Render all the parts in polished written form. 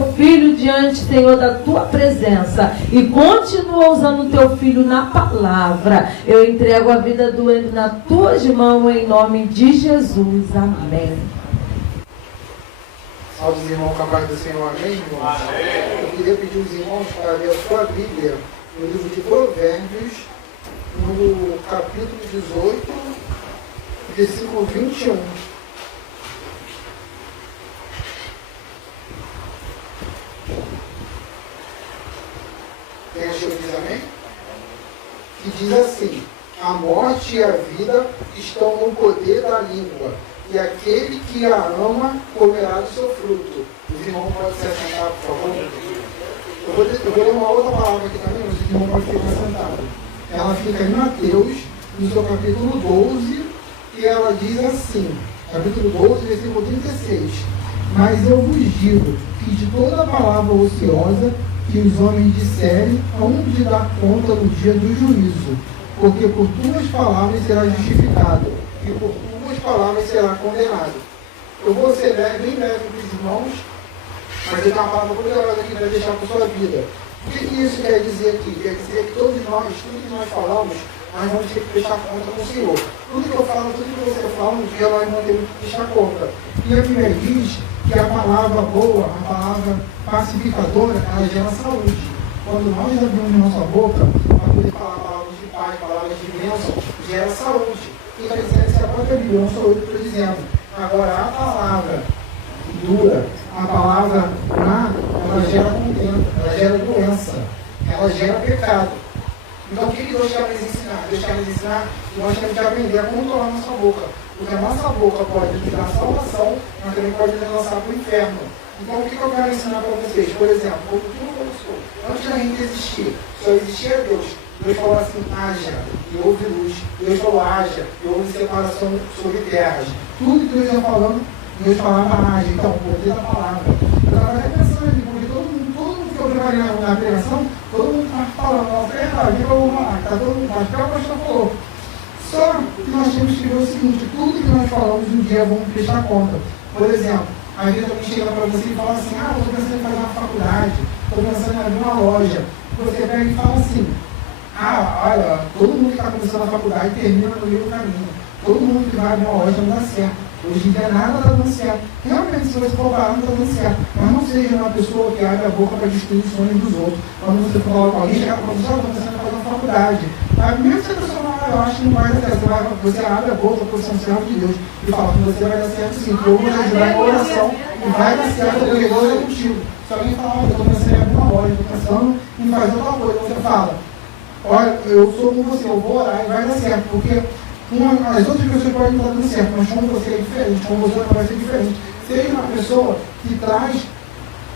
teu filho diante, Senhor, da tua presença e continua usando o teu filho na palavra. Eu entrego a vida do Endo nas tuas mãos em nome de Jesus. Amém. Salve os irmãos com a paz do Senhor, amém, irmãos? Amém. Eu queria pedir os irmãos para ler a sua Bíblia no livro de Provérbios, no capítulo 18, versículo 21. Quem achou diz amém? Que diz assim: a morte e a vida estão no poder da língua, e aquele que a ama comerá do seu fruto. Os irmãos podem se assentar, por favor? Eu vou ler uma outra palavra aqui também, mas os irmãos podem ficar sentados. Ela fica em Mateus, no seu capítulo 12, e ela diz assim, capítulo 12, versículo 36. Mas eu vos digo que de toda palavra ociosa que os homens disserem, hão de dar conta no dia do juízo, porque por tuas palavras será justificado, e por tuas palavras será condenado. Eu vou ser bem breve para os irmãos, mas eu tenho uma palavra poderosa aqui para deixar para a sua vida. O que isso quer dizer aqui? Quer dizer que todos nós, tudo que nós falamos, nós vamos ter que prestar conta com o Senhor. Tudo que eu falo, tudo que você fala, um dia nós vamos ter que prestar conta. E a Bíblia diz que a palavra boa, a palavra pacificadora, ela gera saúde. Quando nós abrimos nossa boca para poder falar palavras de paz, palavras de bênção, gera saúde. E está dizendo que a própria Bíblia, não sou eu que estou dizendo. Agora, a palavra dura, a palavra má, ela gera contento, ela gera doença, ela gera pecado. Então, o que Deus quer nos ensinar? Deus quer nos ensinar que nós temos que aprender a controlar a nossa boca. Porque a nossa boca pode nos dar salvação, mas também pode nos lançar para o inferno. Então, o que eu quero ensinar para vocês? Por exemplo, como tudo começou, antes da gente existir, só existia Deus. Deus falou assim, haja, e houve luz. Deus falou, haja, e houve separação sobre terras. Tudo que Deus ia falando, Deus falava, haja. Então, o poder da palavra. Eu estava até pensando aqui, porque todo mundo que eu preparei na pregação, todo mundo está falando, nossa, é verdade, eu vou falar, está todo mundo, acho que o pastor falou. Só que nós temos que ver o seguinte, tudo que nós falamos um dia vamos prestar conta. Por exemplo, a vida também chega para você e fala assim, eu estou pensando em fazer uma faculdade, estou pensando em abrir uma loja. Você pega e fala assim, olha, todo mundo que está começando a faculdade termina no meio do caminho. Todo mundo que vai abrir uma loja não dá certo. Hoje em dia nada está dando certo. Realmente, se você for parar, não está dando certo. Mas não seja uma pessoa que abre a boca para destruir os sonhos dos outros. Quando você for falar com alguém, chega para a pessoa, estou pensando em fazer uma faculdade. Mesmo se a pessoa não, eu acho que não vai dar certo. Você abre a boca para o servo de Deus e fala que você vai dar certo sim. Que eu vou te ajudar em oração e vai dar certo porque Deus é contigo. Se alguém falar, eu estou pensando em abrir uma loja, estou pensando em fazer outra coisa, você fala, olha, eu sou com você, eu vou orar e vai dar certo, porque as outras pessoas podem estar dando certo, mas com você é diferente, com você vai ser diferente. Seja uma pessoa que traz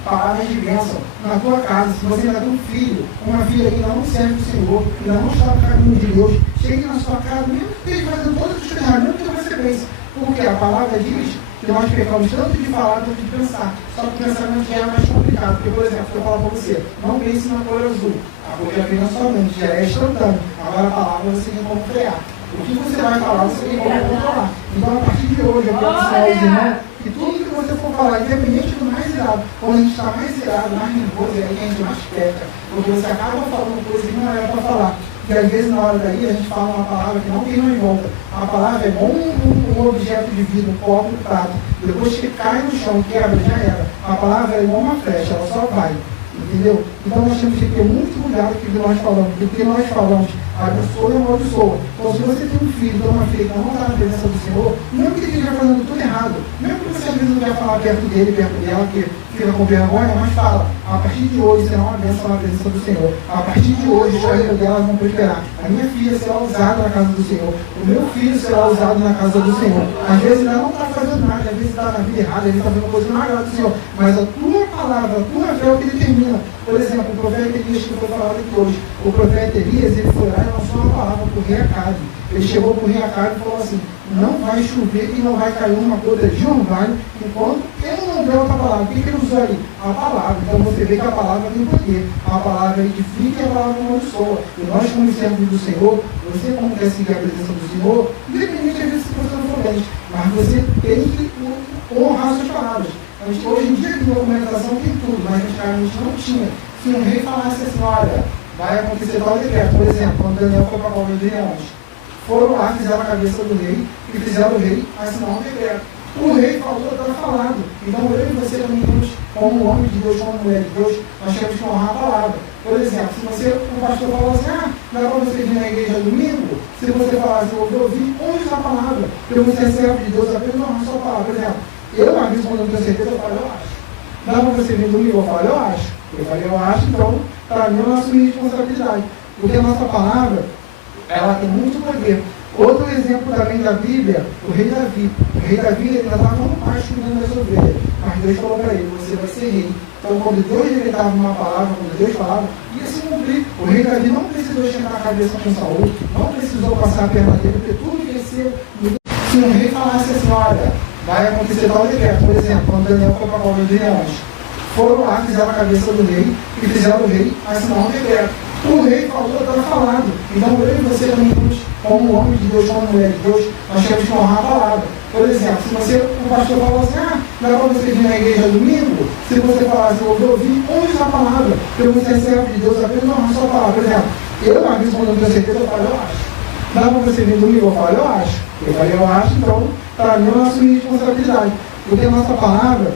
palavras de bênção na tua casa. Se você ainda tem um filho, uma filha que ainda não serve o Senhor, ainda não está no caminho de Deus, chegue na sua casa, mesmo que esteja fazendo todas as coisas erradas, mesmo que você pense, porque a palavra diz que nós pecamos tanto de falar quanto de pensar. Só que o pensamento já é mais complicado. Porque, por exemplo, eu falo para você, não pense na cor azul. A cor já vem na sua mente, já é instantâneo. Agora a palavra você tem como frear. O que você vai falar, você tem como controlar. Então, a partir de hoje, eu quero ensinar aos irmãos que tudo que você for falar, independente do mais irado, quando a gente está mais irado, mais nervoso, é aí que a gente mais peca. Porque você acaba falando coisa que não era para falar. E às vezes na hora daí a gente fala uma palavra que não tem mais volta. A palavra é igual um objeto de vidro, um copo, um prato. Depois que cai no chão, quebra, já era. A palavra é igual uma flecha, ela só vai. Entendeu? Então nós temos que ter muito cuidado com o que nós falamos. Porque o que nós falamos abençoa e amaldiçoa. Então se você tem um filho ou uma filha que não está na presença do Senhor, mesmo que ele esteja fazendo tudo errado, mesmo que você às vezes não quer falar perto dele, perto dela, que fica com vergonha, mas fala, a partir de hoje será uma bênção na presença do Senhor. A partir de hoje os caminhos delas vão prosperar. A minha filha será usada na casa do Senhor. O meu filho será usado na casa do Senhor. Às vezes ela não está fazendo nada, às vezes está na vida errada, às vezes está fazendo coisa que não agrada do Senhor. Mas a tua palavra, a tua fé é o que determina. Por exemplo, o profeta Elias que foi falado aqui hoje. O profeta Elias, ele foi lá e lançou uma palavra para o rei Acabe. Ele chegou para o rei Acabe e falou assim, não vai chover e não vai cair uma gota de orvalho enquanto ele não der outra palavra. O que ele usou ali? A palavra. Então você vê que a palavra tem poder. A palavra edifica e a palavra amaldiçoa. E nós, como servos do Senhor, você como quer seguir a presença do Senhor, independente às vezes se você não for crente, mas você tem que honrar suas palavras. Hoje em dia, a documentação tem tudo, mas antigamente não tinha. Se um rei falasse assim, olha, vai acontecer tal decreto, por exemplo, quando Daniel foi para a cova de leões, foram lá, fizeram a cabeça do rei e fizeram o rei assinar um decreto. O rei falou, estava falado. Então eu e você também temos, como homem de Deus, como mulher de Deus, nós temos que honrar a palavra. Por exemplo, se você, o pastor falou assim, dá para você vir na igreja domingo, se você falar assim, eu vou ouvir, onde está a palavra? Porque você é servo de Deus, apenas honrar a sua palavra. Por exemplo, eu aviso quando eu tenho certeza, eu falo, eu acho. Dá para você vir domingo? Eu falo, eu acho. Eu falei, eu acho, então, para mim, eu não assumi responsabilidade. Porque a nossa palavra, ela tem muito poder. Outro exemplo também da Bíblia, o rei Davi. O rei Davi, ele ainda estava no pasto cuidando das ovelhas. Mas Deus falou para ele, você vai ser rei. Então, quando Deus decretava uma palavra, quando Deus falava, ia se cumprir. O rei Davi não precisou esquentar a cabeça com Saul, não precisou passar a perna dele, porque tudo que ele se um rei falasse assim, olha, vai acontecer tal decreto. Por exemplo, quando Daniel foi para a cova de leões, foram lá, fizeram a cabeça do rei e fizeram o rei assinar um decreto. O rei falou, estava falado. Então eu e você também temos, como homem de Deus, como mulher de Deus, nós temos que honrar a palavra. Por exemplo, se você, o pastor falou assim, dá para você vir na igreja domingo, se você falar assim, eu vou ouvir, onde está a palavra? Porque você é servo de Deus, apenas honrar a sua palavra. Por exemplo, eu aviso quando eu tenho certeza, eu falo, eu acho. Dá para você vir domingo? Eu falo, eu acho. Eu falei, eu acho, então, para mim, eu não assumi responsabilidade. Porque a nossa palavra,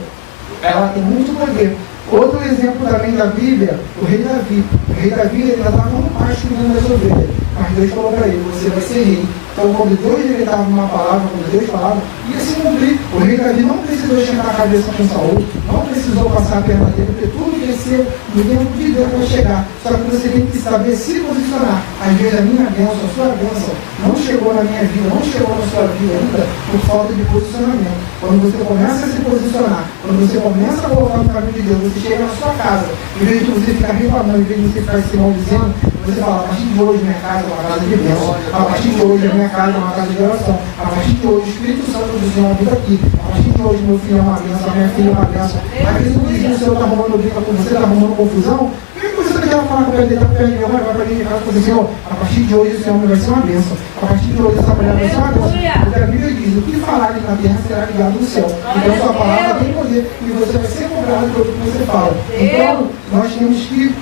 ela tem muito poder. Outro exemplo também da Bíblia, o rei Davi. O rei Davi, ele ainda estava no pasto cuidando das ovelhas. Mas Deus falou para ele, você vai ser rei. Então, quando Deus decretava uma palavra, quando Deus falava, ia se cumprir. O rei Davi não precisou esquentar a cabeça com Saul, não precisou passar a perna dele, porque tudo que ser no tempo de Deus vai chegar. Só que você tem que saber se posicionar. Às vezes a minha bênção, a sua bênção, não chegou na minha vida, não chegou na sua vida ainda, por falta de posicionamento. Quando você começa a se posicionar, quando você começa a colocar no caminho de Deus, você chega na sua casa, em vez de você ficar reclamando, em vez de você ficar se maldizendo, você fala, a partir de hoje minha casa é uma casa de bênção, a partir de hoje a minha casa é uma casa de oração, a partir de hoje o Espírito Santo do Senhor habita aqui, a partir de hoje meu filho é uma bênção, a minha filha é uma bênção. Mas se o vizinho seu está arrumando briga com você, está arrumando confusão, por que você quer falar com ele, está perto de mim, vai para dentro de casa e fala, Senhor, a partir de hoje esse homem vai ser uma bênção, a partir de hoje essa mulher vai ser uma bênção. Porque a Bíblia diz, o que falarem na terra será ligado no céu. Então sua palavra tem poder e você vai ser cobrado pelo que você fala. Então, nós temos que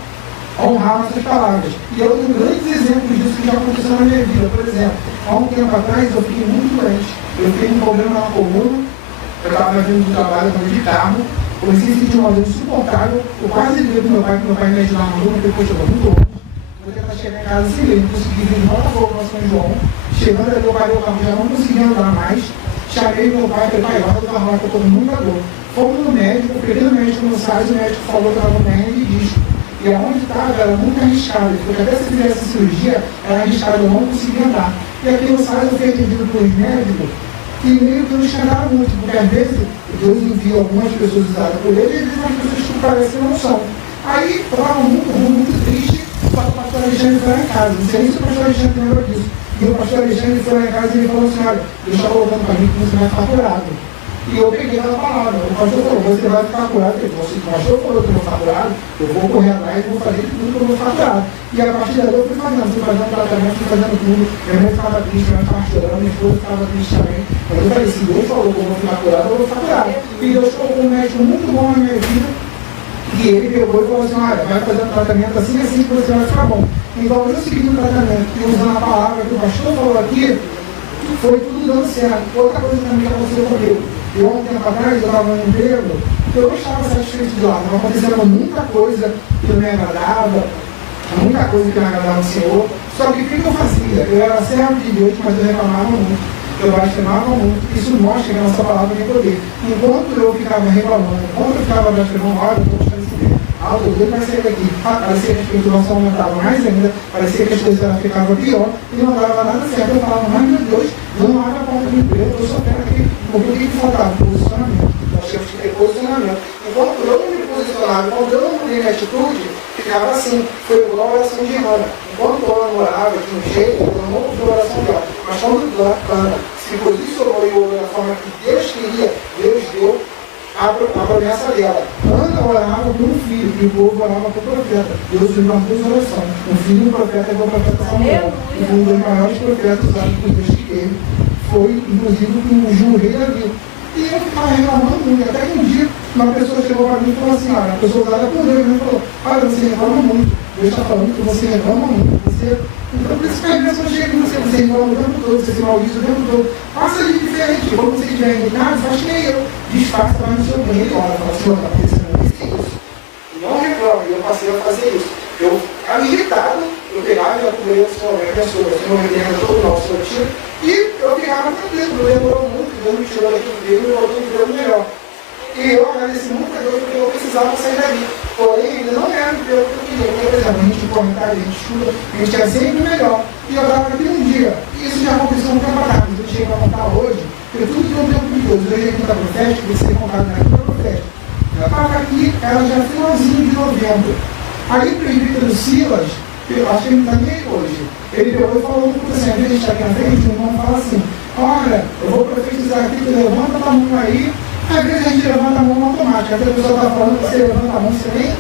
honrar nossas palavras. E eu tenho grandes exemplos disso que já aconteceu na minha vida. Por exemplo, há um tempo atrás eu fiquei muito doente. Eu fiquei um problema na coluna, eu estava vindo do trabalho, eu de carro, comecei a sentir uma dor insuportável. Eu quase liguei para meu pai me ajudar na rua, porque depois chegou muito longe. Vou tentar chegar em casa sem ele, não consegui vir de Botafogo para São João. Chegando ali, eu parei o carro, já não conseguia andar mais. Chamei meu pai, falei, pai, volta do carro lá que eu estou com muita dor. Fomos no médico, peguei no médico no site, o médico falou que eu estava com hernia de disco. E aonde estava era muito arriscado, porque até se fizesse cirurgia, era arriscado, eu não conseguia andar. E aqui no site eu fui atendido pelos médicos, que meio que não escandaram muito, porque às vezes Deus envia algumas pessoas usadas por ele, e às vezes as pessoas que parecem não são. Aí eu estava muito triste, só que o pastor Alexandre foi lá em casa. Não sei nem se o pastor Alexandre lembra disso. E o pastor Alexandre foi lá em casa e ele falou assim, olha, Deus está colocando para mim que você vai ficar curado. E eu peguei ela palavra. O pastor falou, você vai ficar curado. Ele falou, se o pastor falou que eu vou ficar curado, eu vou correr atrás e vou fazer tudo que eu vou ficar curado. E a partir daí eu fui fazendo tratamento, fui fazendo tudo. Minha mãe ficava triste, minha mãe ficava chorando, minha esposa ficava triste também. Mas eu falei, se Deus falou que eu vou ficar curado, eu vou ficar curado. E Deus colocou um médico muito bom na minha vida. E ele pegou e falou assim, olha, vai fazer um tratamento assim que você vai ficar bom. Então eu segui o tratamento, e usando a palavra que o pastor falou aqui, foi tudo dando certo. Outra coisa também que aconteceu comigo. Eu, há um tempo atrás, eu estava no emprego, eu não estava satisfeito de lá. Estava acontecendo muita coisa que não me agradava, muita coisa que não agradava o Senhor. Só que o que eu fazia? Eu era servo de Deus, mas eu reclamava muito. Eu blasfemava muito. Isso mostra que a nossa palavra tem poder. Enquanto eu ficava reclamando, enquanto eu ficava blasfemando, olha, eu estou esclarecendo. O poder vai sair daqui. Parecia que as perturbações aumentavam mais ainda, parecia que as coisas ficavam pior, e não dava nada certo. Eu falava, mas meu Deus, não abre a porta do emprego, eu só quero aqui. Porque o que faltava? Posicionamento. Nós temos que ter posicionamento. Enquanto eu não me posicionava, quando eu não mudei minha atitude, ficava assim. Foi igual a oração de Ana. Enquanto ela orava de um jeito, eu não ouvi a oração dela. Mas quando Ana se posicionou e orou da forma que Deus queria, Deus deu a promessa dela. Ana orava por um filho, e o povo orava por profeta. Deus fez uma duas orações. Um filho e um profeta, igual o profeta Samuel. E foi um dos maiores profetas usados por Deus que teve. Foi, inclusive, um rei Davi. E eu estava reclamando muito. Até que um dia uma pessoa chegou para mim e falou assim, olha, a pessoa usada por Deus, e falou, olha, você reclama muito. Deus está falando que você reclama muito. Então, por isso que a bênção chega em você. Você reclama o tempo todo, você se maldiz o tempo todo. Faça de diferente. Quando você estiver em casa, faz que nem eu. Disfarça mais no seu bem. Olha, fala assim, está acontecendo isso. Não reclama. E eu passei a fazer isso. Eu ficava irritado. Eu pegava e já cobria o Senhor, a pessoa, o Senhor me lembra todo o nosso rotina. E eu ficava tranquilo. Demorou muito. Deus me tirou daquilo dele e voltou um emprego melhor. E eu agradeci muito a Deus porque eu precisava sair dali. Porém, ainda não era o emprego que eu queria. Porque, por exemplo, a gente comentário, a gente estuda, a gente é sempre melhor. E eu estava aqui um dia. E isso já aconteceu um tempo atrás. Eu cheguei para contar hoje, porque tudo que eu tenho com Deus, eu ia contar profética, eu ia contar na época profética. Eu estava aqui, ela já finalzinho de novembro. Aí o presbítero Silas, eu acho que ele está nem hoje. Ele pegou e falou com você, a gente está aqui na frente, o irmão fala assim, olha, eu vou profetizar aqui, tu levanta a mão aí. Às vezes a gente levanta a mão automática, a pessoa está falando, você levanta a mão, você nem,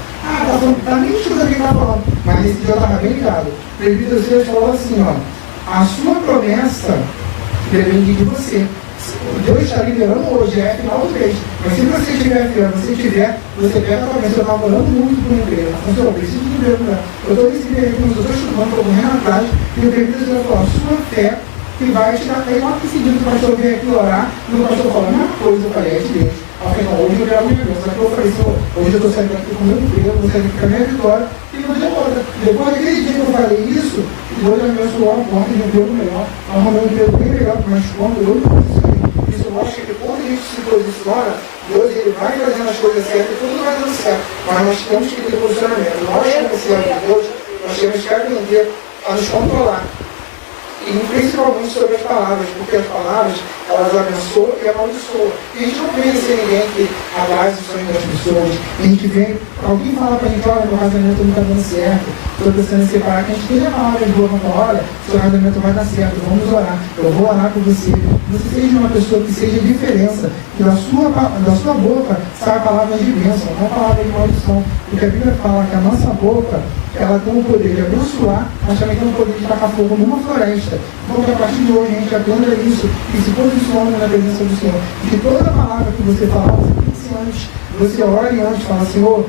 tá nem escutando quem está falando. Mas nesse dia eu estava bem ligado. O presbítero Silas falou assim, ó, a sua promessa depende de você. Deus está liberando hoje, é final do mês. Mas se você estiver fiel, você pega a promessa. Eu estava orando muito por emprego. Mas eu preciso de emprego. Eu estou nesse emprego, eu estou estudando, estou correndo atrás, e o presbítero Silas falou, a sua fé que vai te dar. Aí logo em seguida o pastor veio aqui orar, e o pastor falou a mesma coisa, eu falei, é de Deus. Eu falei, não, hoje eu quero minha bênção. Eu falei, Senhor, hoje eu estou saindo aqui com o meu emprego, vou sair aqui com a minha vitória, e não deu outra. Depois daquele dia que eu falei isso, Deus abençoou a porta de um emprego melhor, arrumei um emprego bem legal, mais cômodo, eu não posicionei. Isso mostra que quando a gente se posiciona, Deus ele vai fazendo as coisas certas e tudo vai dando certo. Mas nós temos que ter posicionamento. Nós, como servos de Deus, nós temos que aprender a nos controlar. E principalmente sobre as palavras, porque as palavras, elas abençoam e amaldiçoam. E a gente não vê ser ninguém que abraça o sonho das pessoas. A gente vê alguém falar pra gente, olha, meu casamento não está dando certo, estou pensando em separar, que a gente tem a palavra de boa, olha, seu casamento vai dar certo, vamos orar, eu vou orar por você. Você seja uma pessoa que seja diferença, que da sua boca saia palavras de bênção, não palavras de maldição. Porque a Bíblia fala que a nossa boca, ela tem o poder de abençoar, mas também tem o poder de tacar fogo numa floresta. Então, que a partir de hoje a gente aprenda isso e se posicione na presença do Senhor. E que toda palavra que você falar, você pense antes, você ore antes, fala, Senhor,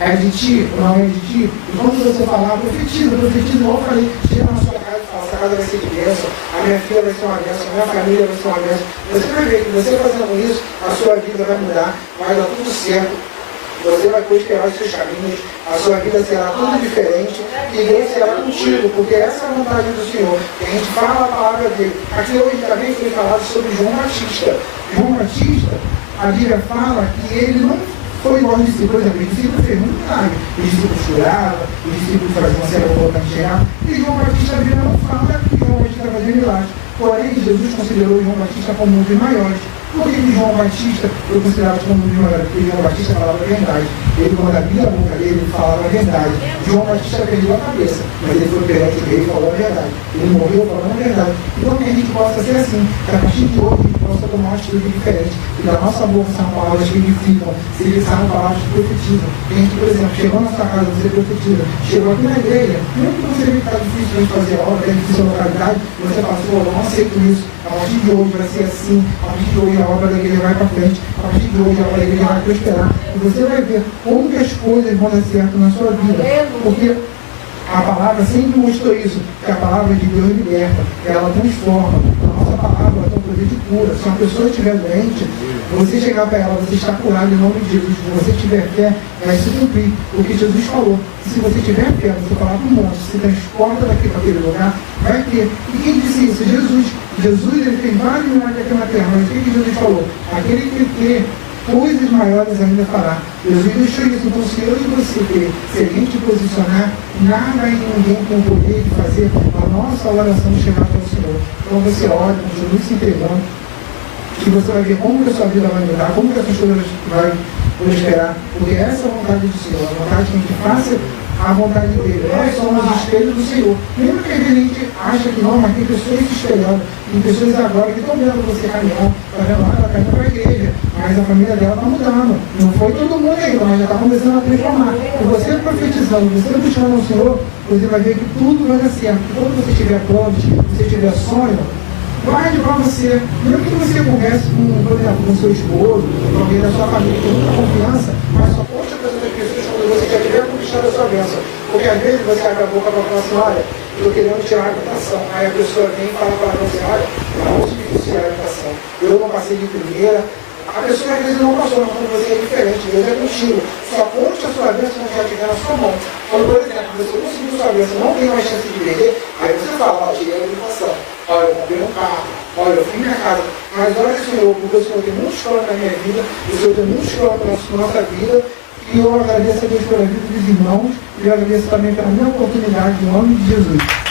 é de ti ou não é de ti? E quando você falar, profetiza, igual eu falei, chega na sua casa e fala, essa casa vai ser de bênção, a minha filha vai ser uma bênção, a minha família vai ser uma bênção. Você vai ver que você fazendo isso, a sua vida vai mudar, vai dar tudo certo. Você vai prosperar os seus caminhos, a sua vida será tudo diferente e Deus será contigo, porque essa é a vontade do Senhor. E a gente fala a palavra dele. Aqui hoje também foi falado sobre João Batista. João Batista, a Bíblia fala que ele não foi igual ao discípulo. Por exemplo, o discípulo fez muito milagre. O discípulo chorava, o discípulo fazia uma série de enxergar. E João Batista, a Bíblia não fala que João Batista fazia milagre. Porém, Jesus considerou João Batista como um dos maiores. Por que João Batista foi considerado como um dos maiores? Porque João Batista falava a verdade. Ele, quando abria a boca dele, ele falava a verdade. João Batista perdeu a cabeça, mas ele foi perante ele e falou a verdade. Ele morreu falando a verdade. Então, que a gente possa ser assim, que a partir de hoje a gente possa tomar uma atitude diferente. E da nossa boca são palavras que edificam, se eles são palavras que profetizam. A gente, por exemplo, chegou na sua casa, você profetiza. Chegou aqui na igreja, mesmo que você vê que está difícil de fazer a obra, é difícil a localidade, você fala assim, eu não aceito isso. A partir de hoje vai ser assim, a partir de hoje a obra da igreja vai para frente, a partir de hoje a obra da igreja vai prosperar. E você vai ver como que as coisas vão dar certo na sua vida. Porque a palavra sempre mostrou isso, que a palavra de Deus liberta, ela transforma. A nossa palavra tem um poder de cura. Se uma pessoa estiver doente, você chegar para ela, você está curado em nome de Jesus. Se você tiver fé, vai se cumprir o que Jesus falou. E se você tiver fé, você falar para o monte, se transporta daquele lugar, vai ter. E quem disse isso? Jesus. Jesus ele fez vários milagres aqui na terra, mas o que Jesus falou? Aquele que crê, coisas maiores ainda fará. Jesus deixou isso. Então, se eu e você querer, se a gente posicionar, nada e ninguém tem o poder de fazer a nossa oração chegar até o Senhor. Então, você ora, continue se entregando, que você vai ver como que a sua vida vai mudar, como que essas coisas vai prosperar, porque essa é a vontade do Senhor, a vontade que a gente faça a vontade dele. Nós somos o espelho do Senhor. Mesmo que a gente acha que não, mas tem pessoas se espelhando, tem pessoas agora que estão vendo você caminhando, está vendo lá, ela caminhando para a igreja, mas a família dela está mudando. Não foi todo mundo ainda, mas já está começando a transformar. E você profetizando, você buscando o Senhor, você vai ver que tudo vai dar certo. Quando você tiver planos, você tiver sonho, Guarde para você. Mesmo que você converse com, por exemplo, com seu esposo, com alguém da sua família, com muita confiança, mas só conte a pessoa das pessoas quando você já tiver conquistado a sua bênção. Porque às vezes você abre a boca para falar assim, olha, estou querendo tirar a habitação. Aí a pessoa vem e fala para você, olha, é muito difícil tirar a habitação. Eu não passei de primeira. A pessoa às vezes não passou, mas quando você é diferente, Deus é contigo. Só conte a sua bênção quando já estiver na sua mão. Quando, por exemplo, você conseguiu sua bênção, não tem mais chance de vender, aí você fala, ó, tirei a habitação. Olha, eu comprei um carro. Olha, eu fui minha casa. Mas olha, Senhor, porque o Senhor tem muitos planos na minha vida, o Senhor tem muitos planos na nossa vida, e eu agradeço a Deus pela vida dos irmãos, e eu agradeço também pela minha oportunidade, em nome de Jesus.